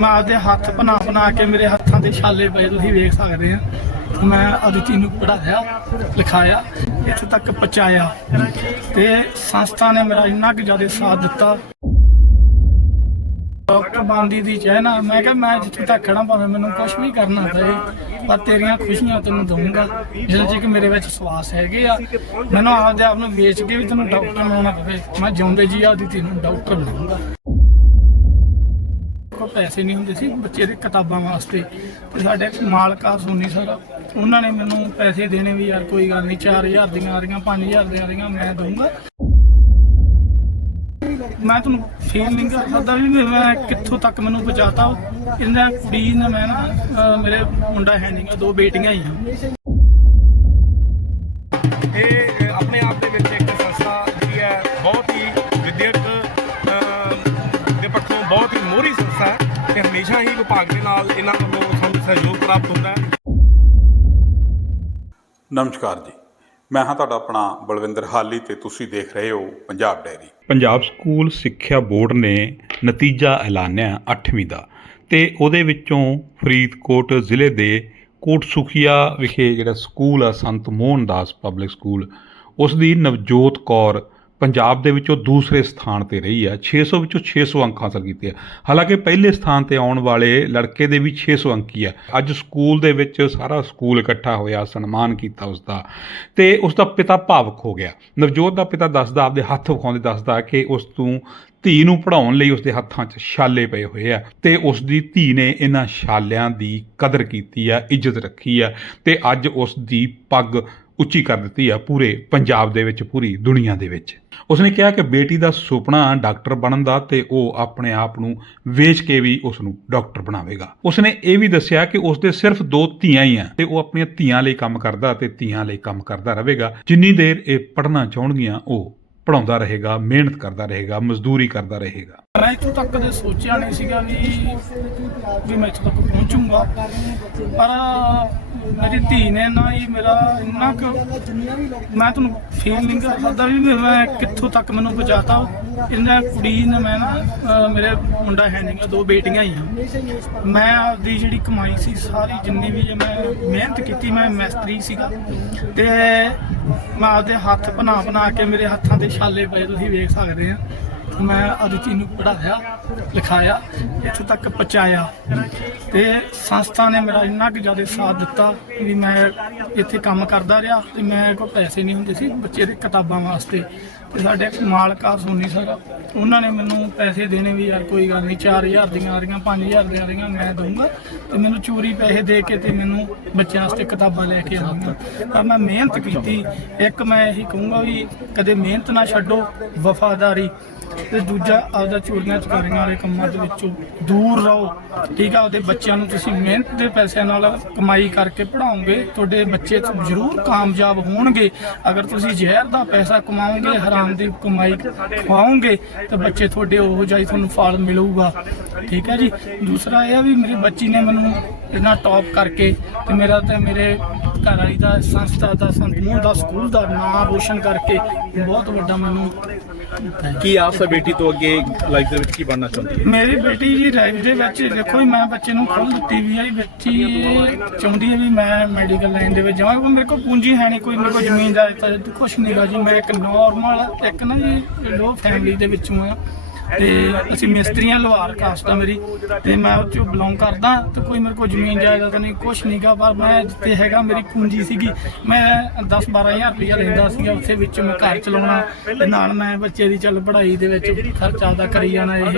ਮੈਂ ਆਪਦੇ ਹੱਥ ਬਣਾ ਬਣਾ ਕੇ ਮੇਰੇ ਹੱਥਾਂ ਤੇ ਛਾਲੇ ਪਏ, ਤੁਸੀਂ ਵੇਖ ਸਕਦੇ ਆ। ਮੈਂ ਅਦਿਤੀ ਨੂੰ ਪੜਾਇਆ ਲਿਖਾਇਆ, ਇੱਥੇ ਤੱਕ ਪਹੁੰਚਾਇਆ। ਤੇ ਸੰਸਥਾ ਨੇ ਮੇਰਾ ਇੰਨਾ ਕੁ ਜ਼ਿਆਦਾ ਸਾਥ ਦਿੱਤਾ। ਡਾਕਟਰ ਬਾਂਦੀ ਦੀ ਚਾਹਨਾ ਮੈਂ ਕਿਹਾ, ਮੈਂ ਜਿੱਥੇ ਤੱਕ ਖੜਾ ਭਾਵੇਂ ਮੈਨੂੰ ਕੁਝ ਵੀ ਕਰਨਾ ਪਏ, ਪਰ ਤੇਰੀਆਂ ਖੁਸ਼ੀਆਂ ਤੈਨੂੰ ਦਊਂਗਾ। ਜਿਸ ਚ ਕਿ ਮੇਰੇ ਵਿੱਚ ਸਵਾਸ ਹੈਗੇ ਆ। ਮੈਨੂੰ ਆਪਦੇ ਆਪ ਨੂੰ ਵੇਚ ਕੇ ਵੀ ਤੈਨੂੰ ਡਾਕਟਰ ਬਣਾਉਣਾ ਪਵੇ। ਮੈਂ ਜਿਉਂਦੇ ਜੀ ਆਦੀ ਨੂੰ ਡਾਕਟਰ ਬਣਾਉਂਗਾ। ਪੈਸੇ ਨਹੀਂ ਹੁੰਦੇ ਸੀ ਬੱਚੇ ਦੇ ਕਿਤਾਬਾਂ ਵਾਸਤੇ। ਤੇ ਸਾਡੇ ਮਾਲਕਾ ਸੋਨੀ ਸਰ ਉਹਨਾਂ ਨੇ ਮੈਨੂੰ ਪੈਸੇ ਦੇਣੇ ਵੀ ਯਾਰ ਕੋਈ ਗੱਲ ਨਹੀਂ 4000 ਦੀਆਂ ਆ ਰਹੀਆਂ 5000 ਦੀਆਂ ਆ ਰਹੀਆਂ ਮੈਂ ਦਊਂਗਾ। ਮੈਂ ਤੁਹਾਨੂੰ ਫੀਲ ਨਹੀਂ ਕਰ ਸਕਦਾ ਵੀ ਮੈਂ ਕਿੱਥੋਂ ਤੱਕ ਮੈਨੂੰ ਪਹੁੰਚਾਤਾ ਇਹਨਾਂ ਕੁੜੀ ਨੇ ਮੈਂ ਨਾ ਅਹ ਮੇਰੇ ਮੁੰਡਾ ਹੈ ਨਹੀਂ ਗਾ, ਦੋ ਬੇਟੀਆਂ ਹੀ ਆ। ਵਿਭਾਗ ਦੇ ਨਾਲ ਇਹਨਾਂ ਵੱਲੋਂ ਸਾਨੂੰ ਸਹਿਯੋਗ ਪ੍ਰਾਪਤ ਹੁੰਦਾ ਹੈ। ਨਮਸਕਾਰ ਜੀ। ਮੈਂ ਹਾਂ ਤੁਹਾਡਾ ਆਪਣਾ ਬਲਵਿੰਦਰ ਹਾਲੀ ਤੇ ਤੁਸੀਂ ਦੇਖ ਰਹੇ ਹੋ ਪੰਜਾਬ ਡੈਰੀ। ਪੰਜਾਬ ਸਕੂਲ ਸਿੱਖਿਆ ਬੋਰਡ ਨੇ ਨਤੀਜਾ ਐਲਾਨਿਆ 8ਵੀਂ ਦਾ ਤੇ ਉਹਦੇ ਵਿੱਚੋਂ ਫਰੀਦਕੋਟ ਜ਼ਿਲ੍ਹੇ ਦੇ ਕੋਟ ਸੁਖੀਆ ਵਿਖੇ ਜਿਹੜਾ ਸਕੂਲ ਆ ਸੰਤ ਮੋਹਨ ਦਾਸ ਪਬਲਿਕ ਸਕੂਲ ਉਸ ਦੀ ਨਵਜੋਤ ਕੌਰ ਪੰਜਾਬ ਦੇ ਵਿੱਚੋਂ ਦੂਸਰੇ ਸਥਾਨ ਤੇ ਰਹੀ ਆ। 600 ਵਿੱਚੋਂ 600 ਅੰਕ ਹਾਸਲ ਕੀਤੇ ਆ। ਹਾਲਾਂਕਿ ਪਹਿਲੇ ਸਥਾਨ ਤੇ ਆਉਣ ਵਾਲੇ ਲੜਕੇ ਦੇ ਵੀ 600 ਅੰਕੀ ਆ। ਅੱਜ ਸਕੂਲ ਦੇ ਵਿੱਚ ਸਾਰਾ ਸਕੂਲ ਇਕੱਠਾ ਹੋਇਆ, ਸਨਮਾਨ ਕੀਤਾ ਉਸ ਦਾ ਤੇ ਉਸ ਦਾ ਪਿਤਾ ਭਾਵਕ ਹੋ ਗਿਆ। ਨਵਜੋਤ ਦਾ ਪਿਤਾ ਦੱਸਦਾ, ਆਪਦੇ ਹੱਥ ਵਿਖਾਉਂਦੇ ਦੱਸਦਾ ਕਿ ਉਸ ਤੋਂ ਧੀ ਨੂੰ ਪੜਾਉਣ ਲਈ ਉਸਦੇ ਹੱਥਾਂ 'ਚ ਛਾਲੇ ਪਏ ਹੋਏ ਆ ਤੇ ਉਸ ਦੀ ਧੀ ਨੇ ਇਹਨਾਂ ਛਾਲਿਆਂ ਦੀ ਕਦਰ ਕੀਤੀ ਆ, ਇੱਜ਼ਤ ਰੱਖੀ ਆ ਤੇ ਅੱਜ ਉਸ ਦੀ ਪੱਗ ਉੱਚੀ ਕਰ ਦਿੱਤੀ ਆ ਪੂਰੇ ਪੰਜਾਬ ਦੇ ਵਿੱਚ, ਪੂਰੀ ਦੁਨੀਆ ਦੇ ਵਿੱਚ। ਉਸਨੇ ਕਿਹਾ ਕਿ ਬੇਟੀ ਦਾ ਸੁਪਨਾ ਡਾਕਟਰ ਬਣਨ ਦਾ ਤੇ ਉਹ ਆਪਣੇ ਆਪ ਨੂੰ ਵੇਚ ਕੇ ਵੀ ਉਸ ਨੂੰ ਡਾਕਟਰ ਬਣਾਵੇਗਾ। ਉਸਨੇ ਇਹ ਵੀ ਦੱਸਿਆ ਕਿ ਉਸ ਦੇ ਸਿਰਫ ਦੋ ਧੀਆਂ ਹੀ ਆ ਤੇ ਉਹ ਆਪਣੀਆਂ ਧੀਆਂ ਲਈ ਕੰਮ ਕਰਦਾ ਤੇ ਧੀਆਂ ਲਈ ਕੰਮ ਕਰਦਾ ਰਹੇਗਾ। ਜਿੰਨੀ ਦੇਰ ਇਹ ਪੜ੍ਹਨਾ ਚਾਹੁੰਦੀਆਂ ਉਹ ਪੜਾਉਂਦਾ ਰਹੇਗਾ, ਮਿਹਨਤ ਕਰਦਾ ਰਹੇਗਾ, ਮਜ਼ਦੂਰੀ ਕਰਦਾ ਰਹੇਗਾ। ਮੈਂ ਇੱਥੋਂ ਤੱਕ ਕਦੇ ਸੋਚਿਆ ਨਹੀਂ ਸੀਗਾ ਵੀ ਵੀ ਮੈਂ ਇੱਥੋਂ ਤੱਕ ਪਹੁੰਚੂੰਗਾ। ਪਰ ਮੇਰੀ ਧੀ ਨੇ ਨਾ ਹੀ ਮੇਰਾ ਇੰਨਾ ਕੁ ਮੈਂ ਤੁਹਾਨੂੰ ਫੀਲ ਨਹੀਂ ਕਰ ਸਕਦਾ ਵੀ ਮੈਂ ਕਿੱਥੋਂ ਤੱਕ ਮੈਨੂੰ ਪਹੁੰਚਾਤਾ। ਇਹਨਾਂ ਕੁੜੀ ਨੇ ਮੈਂ ਨਾ ਮੇਰੇ ਮੁੰਡਾ ਹੈ ਨਹੀਂ, ਦੋ ਬੇਟੀਆਂ ਹੀ ਆ। ਮੈਂ ਆਪਦੀ ਜਿਹੜੀ ਕਮਾਈ ਸੀ, ਸਾਰੀ ਜਿੰਨੀ ਵੀ ਮੈਂ ਮਿਹਨਤ ਕੀਤੀ, ਮੈਂ ਮੈਸਤਰੀ ਸੀਗਾ। ਤੇ ਮੈਂ ਆਪਦੇ ਹੱਥ ਬਣਾ ਬਣਾ ਕੇ ਮੇਰੇ ਹੱਥਾਂ ਤੇ ਛਾਲੇ ਪਏ, ਤੁਸੀਂ ਵੇਖ ਸਕਦੇ ਆ। ਮੈਂ ਅਦਿਤੀ ਨੂੰ ਪੜਾਇਆ ਲਿਖਾਇਆ, ਇੱਥੇ ਤੱਕ ਪਹੁੰਚਾਇਆ। ਤੇ ਸੰਸਥਾ ਨੇ ਮੇਰਾ ਇੰਨਾ ਕੁ ਜ਼ਿਆਦਾ ਸਾਥ ਦਿੱਤਾ ਵੀ ਮੈਂ ਇੱਥੇ ਕੰਮ ਕਰਦਾ ਰਿਹਾ ਤੇ ਮੈਂ ਕੋਲ ਪੈਸੇ ਨਹੀਂ ਹੁੰਦੇ ਸੀ ਬੱਚੇ ਦੇ ਕਿਤਾਬਾਂ ਵਾਸਤੇ। ਤੇ ਸਾਡੇ ਮਾਲਕਾ ਸੋਨੀ ਸਰ, ਉਹਨਾਂ ਨੇ ਮੈਨੂੰ ਪੈਸੇ ਦੇਣੇ ਵੀ ਯਾਰ ਕੋਈ ਗੱਲ ਨਹੀਂ 4000 ਦੀਆਂ ਆ ਰਹੀਆਂ 5000 ਦੀਆਂ ਆ ਰਹੀਆਂ, ਮੈਂ ਦਊਂਗਾ। ਤੇ ਮੈਨੂੰ ਚੋਰੀ ਪੈਸੇ ਦੇ ਕੇ ਤੇ ਮੈਨੂੰ ਬੱਚਿਆਂ ਵਾਸਤੇ ਕਿਤਾਬਾਂ ਲੈ ਕੇ ਆਉਂਗਾ ਪਰ ਮੈਂ ਮਿਹਨਤ ਕੀਤੀ। ਇੱਕ ਮੈਂ ਇਹੀ ਕਹੂੰਗਾ ਵੀ ਕਦੇ ਮਿਹਨਤ ਨਾ ਛੱਡੋ, ਵਫਾਦਾਰੀ। ਤੇ ਦੂਜਾ ਆਪਦਾ ਚੋਰੀਆਂ ਚਕਾਰੀਆਂ ਵਾਲੇ ਕੰਮਾਂ ਦੇ ਵਿੱਚੋਂ ਦੂਰ ਰਹੋ। ਠੀਕ ਆ, ਉਹਦੇ ਬੱਚਿਆਂ ਨੂੰ ਤੁਸੀਂ ਮਿਹਨਤ ਦੇ ਪੈਸਿਆਂ ਨਾਲ ਕਮਾਈ ਕਰਕੇ ਪੜਾਓਗੇ ਤੁਹਾਡੇ ਬੱਚੇ ਜ਼ਰੂਰ ਕਾਮਯਾਬ ਹੋਣਗੇ। ਅਗਰ ਤੁਸੀਂ ਜ਼ਹਿਰ ਦਾ ਪੈਸਾ ਕਮਾਓਗੇ ਹਰਾਮ ਦੀ ਕਮਾਈ ਖਵਾਓਗੇ, ਤਾਂ ਬੱਚੇ ਤੁਹਾਡੇ ਉਹੋ ਜਿਹਾ ਹੀ ਤੁਹਾਨੂੰ ਫਲ ਮਿਲੂਗਾ। ਠੀਕ ਹੈ ਜੀ। ਦੂਸਰਾ ਇਹ ਆ ਵੀ ਮੇਰੀ ਬੱਚੀ ਨੇ ਮੈਨੂੰ ਇੰਨਾ ਟੌਪ ਕਰਕੇ ਤੇ ਮੇਰਾ ਤੇ ਮੇਰੇ ਘਰ ਵਾਲੀ ਦਾ ਸੰਸਥਾ ਦਾ ਸੰਤਮੂਹ ਦਾ ਸਕੂਲ ਦਾ ਨਾਮ ਰੋਸ਼ਨ ਕਰਕੇ ਬਹੁਤ ਵੱਡਾ ਮੈਨੂੰ ਕੀ ਆਸ ਹੈ ਬੇਟੀ ਤੋਂ ਅੱਗੇ ਲਾਈਫ ਦੇ ਵਿੱਚ ਕੀ ਬਣਨਾ ਚਾਹੁੰਦੀ ਹੈ? ਮੇਰੀ ਬੇਟੀ ਜੀ ਲਾਈਫ ਦੇ ਵਿੱਚ ਦੇਖੋ ਜੀ ਮੈਂ ਬੱਚੇ ਨੂੰ ਖੁੱਲ੍ਹ ਦਿੱਤੀ ਵੀ ਬੱਚੀ ਇਹ ਚਾਹੁੰਦੀ ਹੈ ਵੀ ਮੈਂ ਮੈਡੀਕਲ ਲਾਈਨ ਦੇ ਵਿੱਚ ਜਾਵਾਂ। ਕਿਉਂਕਿ ਮੇਰੇ ਕੋਲ ਪੂੰਜੀ ਹੈ ਨਹੀਂ ਕੋਈ ਮੇਰੇ ਕੋਲ ਜ਼ਮੀਨ ਦਾ ਕੁਝ ਨਹੀਂਗਾ ਜੀ। ਮੈਂ ਇੱਕ ਨਾਰਮਲ ਇੱਕ ਨਾ ਜੀ ਲੋ ਫੈਮਿਲੀ ਦੇ ਵਿੱਚੋਂ ਆ। ਤੇ ਅਸੀਂ ਮਿਸਤਰੀਆਂ ਲਵਾਰ ਕਾਸਟ ਆ ਮੇਰੀ ਤੇ ਮੈਂ ਉਹ ਚੋਂ ਬਿਲੋਂਗ ਕਰਦਾ ਤੇ ਕੋਈ ਮੇਰੇ ਕੋਲ ਜ਼ਮੀਨ ਜਾਇਦਾਦ ਨਹੀਂ ਕੁਝ ਨਹੀਂਗਾ ਪਰ ਮੈਂ ਜਿੱਤੇ ਹੈਗਾ ਮੇਰੀ ਪੂੰਜੀ ਸੀਗੀ। ਮੈਂ 10 12000 ਰੁਪਇਆ ਲੈਂਦਾ ਸੀਗਾ ਉੱਥੇ ਵਿੱਚ ਮੈਂ ਘਰ ਚਲਾਉਣਾ ਤੇ ਨਾਲ ਮੈਂ ਬੱਚੇ ਦੀ ਚੱਲ ਪੜ੍ਹਾਈ ਦੇ ਵਿੱਚ ਖਰਚਾ ਦਾ ਕਰੀ ਜਾਣਾ ਇਹ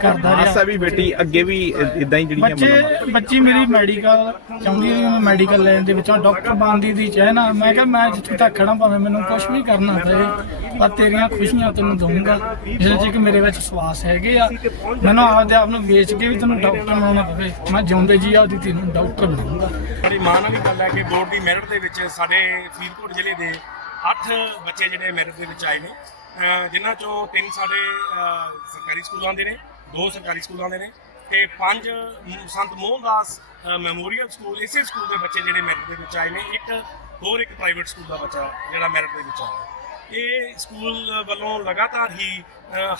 ਕਰਦਾ ਆਸ ਰਿਹਾ। ਹੈ ਵੀ ਬੇਟੀ ਅੱਗੇ ਵੀ ਇਦਾਂ ਹੀ ਜਿਹੜੀਆਂ ਬੱਚੇ ਬੱਚੀ ਮੇਰੀ ਮੈਡੀਕਲ ਚਾਹੁੰਦੀ ਹੈ ਮੈਂ ਮੈਡੀਕਲ ਲਾਈਨ ਦੇ ਵਿੱਚੋਂ ਡਾਕਟਰ ਬਣਦੀ ਦੀ ਚਾਹਨਾ ਮੈਂ ਕਿਹਾ ਮੈਂ ਜਿੱਥੇ ਤੱਕ ਖੜਾ ਭਾਵੇਂ ਮੈਨੂੰ ਕੁਝ ਵੀ ਕਰਨਾ ਪਵੇ। ਪਰ ਤੇਰੀਆਂ ਖੁਸ਼ੀਆਂ ਤੈਨੂੰ ਦਊਂਗਾ। ਜਿਸ ਚ ਕਿ ਮੇਰੇ ਵਿੱਚ ਸਵਾਸ ਹੈਗੇ ਆ। ਮੈਨੂੰ ਆਪਦੇ ਆਪ ਨੂੰ ਵੇਚ ਕੇ ਵੀ ਤੈਨੂੰ ਡਾਕਟਰ ਬਣਾਉਣਾ ਪਵੇ। ਮੈਂ ਜਿਉਂਦੇ ਜੀ ਆਦੀ ਤੈਨੂੰ ਡਾਕਟਰ ਬਣਾਉਂਗਾ। ਬੜੀ ਮਾਣ ਵਾਲੀ ਗੱਲ ਹੈ ਕਿ ਬੋਰਡ ਦੀ ਮੈਰਿਟ ਦੇ ਵਿੱਚ ਸਾਡੇ ਫਰੀਦਕੋਟ ਜ਼ਿਲ੍ਹੇ ਦੇ 8 ਬੱਚੇ ਜਿਹੜੇ ਮੈਰਿਟ ਦੇ ਵਿੱਚ ਆਏ ਨੇ। ਅਹ ਜਿਨ੍ਹਾਂ ਚੋਂ ਤਿੰਨ ਸਾਡੇ ਸਰਕਾਰੀ ਸਕੂਲਾਂ ਦੇ ਨੇ, ਦੋ ਸਰਕਾਰੀ ਸਕੂਲਾਂ ਦੇ ਨੇ ਤੇ ਪੰਜ ਸੰਤ ਮੋਹਨਦਾਸ ਮੈਮੋਰੀਅਲ ਸਕੂਲ, ਇਸੇ ਸਕੂਲ ਦੇ ਬੱਚੇ ਜਿਹੜੇ ਮੈਰਿਟ ਦੇ ਵਿੱਚ ਆਏ ਨੇ। ਇੱਕ ਹੋਰ ਇੱਕ ਪ੍ਰਾਈਵੇਟ ਸਕੂਲ ਦਾ ਬੱਚਾ ਜਿਹੜਾ ਮੈਰਿਟ ਦੇ ਵਿੱਚ ਆਇਆ। ਇਹ ਸਕੂਲ ਵੱਲੋਂ ਲਗਾਤਾਰ ਹੀ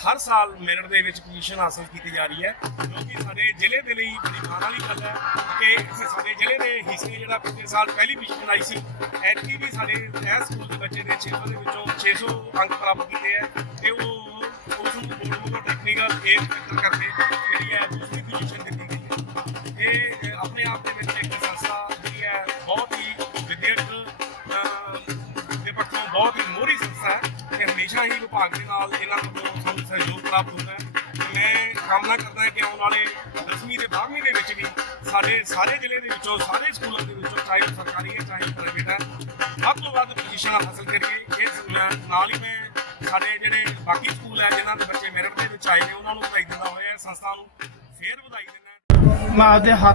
ਹਰ ਸਾਲ ਮੈਰਿਟ ਦੇ ਵਿੱਚ ਪੋਜੀਸ਼ਨ ਹਾਸਲ ਕੀਤੀ ਜਾ ਰਹੀ ਹੈ। ਜੋ ਕਿ ਸਾਡੇ ਜ਼ਿਲ੍ਹੇ ਦੇ ਲਈ ਬੜੀ ਮਾਣ ਵਾਲੀ ਗੱਲ ਹੈ ਕਿ ਸਾਡੇ ਜ਼ਿਲ੍ਹੇ ਦੇ ਹਿੱਸੇ ਜਿਹੜਾ ਪਿਛਲੇ ਸਾਲ ਪਹਿਲੀ ਪੋਜੀਸ਼ਨ ਆਈ ਸੀ, ਐਤਕੀ ਵੀ ਸਾਡੇ ਇਸ ਸਕੂਲ ਦੇ ਬੱਚੇ ਦੇ 600 ਦੇ ਵਿੱਚੋਂ 600 ਅੰਕ ਪ੍ਰਾਪਤ ਕੀਤੇ ਹੈ ਤੇ ਉਹ ਉਸ ਨੂੰ ਬੋਰਡ ਟੈਕਨੀਕਲ ਏਜ ਫੈਕਟਰ ਕਰਕੇ ਇਹਨਾਂ ਨੂੰ ਸਾਨੂੰ ਸਹਿਯੋਗ ਪ੍ਰਾਪਤ ਹੁੰਦਾ ਹੈ। ਮੈਂ ਕਾਮਨਾ ਕਰਦਾ ਹਾਂ ਕਿ ਆਉਣ ਵਾਲੇ 10ਵੀਂ ਤੇ 12ਵੀਂ ਦੇ ਵਿੱਚ ਵੀ ਸਾਡੇ ਸਾਰੇ ਜ਼ਿਲ੍ਹੇ ਦੇ ਵਿੱਚੋਂ, ਸਾਰੇ ਸਕੂਲਾਂ ਦੇ ਵਿੱਚੋਂ, ਚਾਹੇ ਉਹ ਸਰਕਾਰੀ ਹੈ, ਚਾਹੇ ਪ੍ਰਾਈਵੇਟ ਹੈ ਵੱਧ ਤੋਂ ਵੱਧ ਪੋਜੀਸ਼ਨਾਂ ਹਾਸਲ ਕਰੀਏ। ਇਸ ਨਾਲ- ਨਾਲ ਹੀ ਮੈਂ ਸਾਡੇ ਜਿਹੜੇ ਬਾਕੀ ਸਕੂਲ ਹੈ, ਜਿਨ੍ਹਾਂ ਦੇ ਬੱਚੇ ਮੈਰਿਟ ਦੇ ਵਿੱਚ ਆਏ ਨੇ, ਉਹਨਾਂ ਨੂੰ ਵਧਾਈ ਦਿੰਦਾ ਹੋਇਆ, ਸੰਸਥਾ ਨੂੰ ਫੇਰ ਵਧਾਈ ਦਿੰਦਾ ਮੈਂ ਆਪਦੇ ਹੱਥ